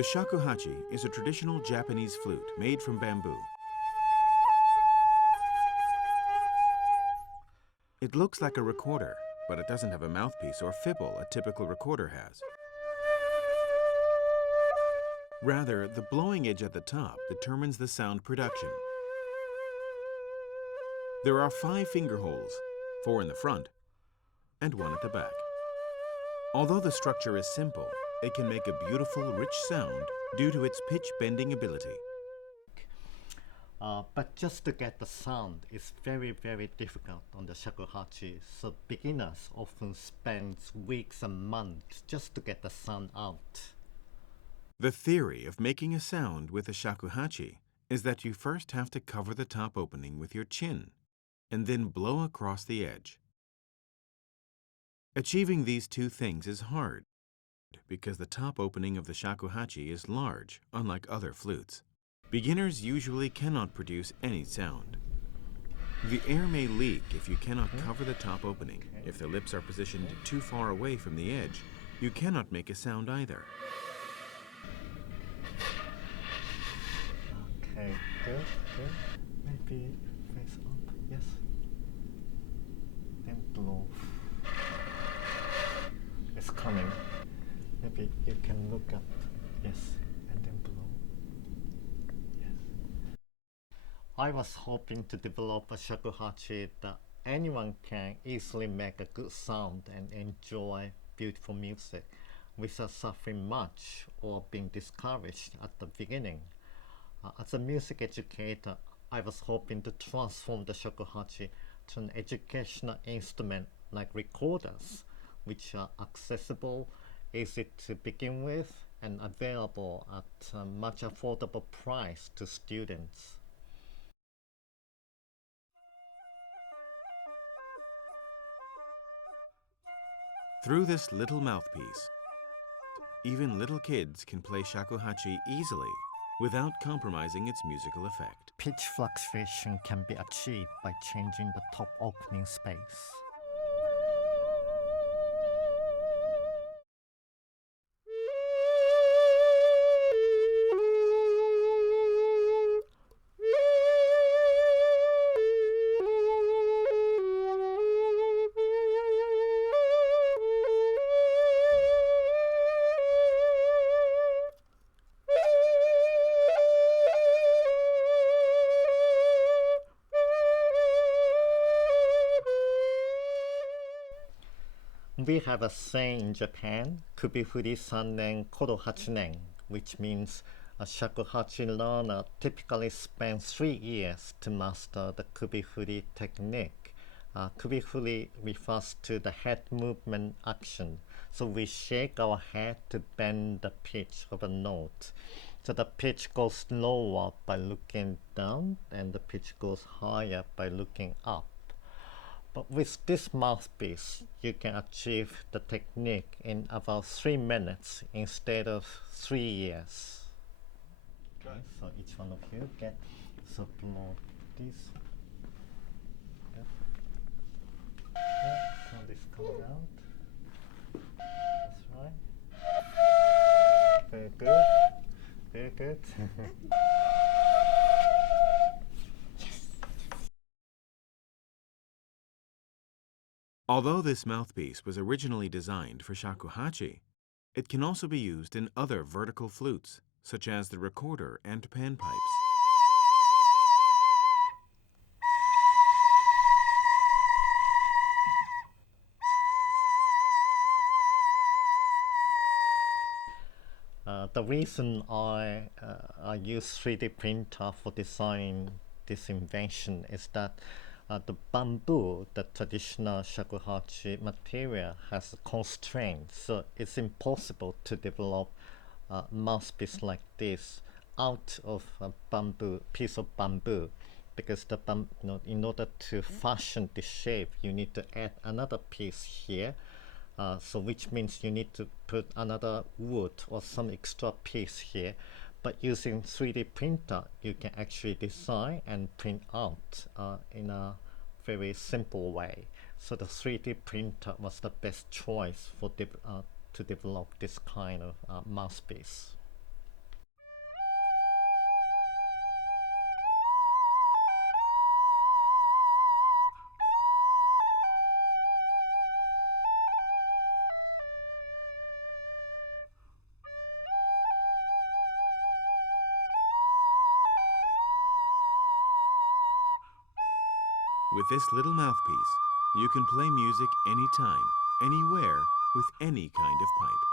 The shakuhachi is a traditional Japanese flute made from bamboo. It looks like a recorder, but it doesn't have a mouthpiece or fibble a typical recorder has. Rather, the blowing edge at the top determines the sound production. There are 5 finger holes, 4 in the front and 1 at the back. Although the structure is simple, it can make a beautiful, rich sound due to its pitch bending ability. But just to get the sound is very, very difficult on the shakuhachi, so beginners often spend weeks and months just to get the sound out. The theory of making a sound with a shakuhachi is that you first have to cover the top opening with your chin and then blow across the edge. Achieving these 2 things is hard because the top opening of the shakuhachi is large, unlike other flutes. Beginners usually cannot produce any sound. The air may leak if you cannot cover the top opening. If the lips are positioned too far away from the edge, you cannot make a sound either. Okay, good, good. Maybe face up, yes. Then blow. It's coming. Maybe you can look up, yes, and then blow. I was hoping to develop a shakuhachi that anyone can easily make a good sound and enjoy beautiful music without suffering much or being discouraged at the beginning. As a music educator, I was hoping to transform the shakuhachi to an educational instrument like recorders, which are accessible, easy to begin with, and available at a much affordable price to students. Through this little mouthpiece, even little kids can play shakuhachi easily without compromising its musical effect. Pitch fluctuation can be achieved by changing the top opening space. We have a saying in Japan, Kubifuri Sannen Koro Hachinen, which means a shakuhachi learner typically spends 3 years to master the kubifuri technique. Kubifuri refers to the head movement action, so we shake our head to bend the pitch of a note. So the pitch goes lower by looking down and the pitch goes higher by looking up. But with this mouthpiece, you can achieve the technique in about 3 minutes instead of 3 years. Okay, so each one of you get so blow this. Yeah. Yeah, sound is coming out. That's right. Very good. Very good. Although this mouthpiece was originally designed for shakuhachi, it can also be used in other vertical flutes, such as the recorder and panpipes. The reason I use 3D printer for designing this invention is that the bamboo, the traditional shakuhachi material, has constraints, so it's impossible to develop a mouthpiece like this out of a piece of bamboo, because in order to fashion the shape, you need to add another piece here. So which means you need to put another wood or some extra piece here. But using 3D printer, you can actually design and print out in a very simple way. So the 3D printer was the best choice for to develop this kind of mouthpiece. With this little mouthpiece, you can play music anytime, anywhere, with any kind of pipe.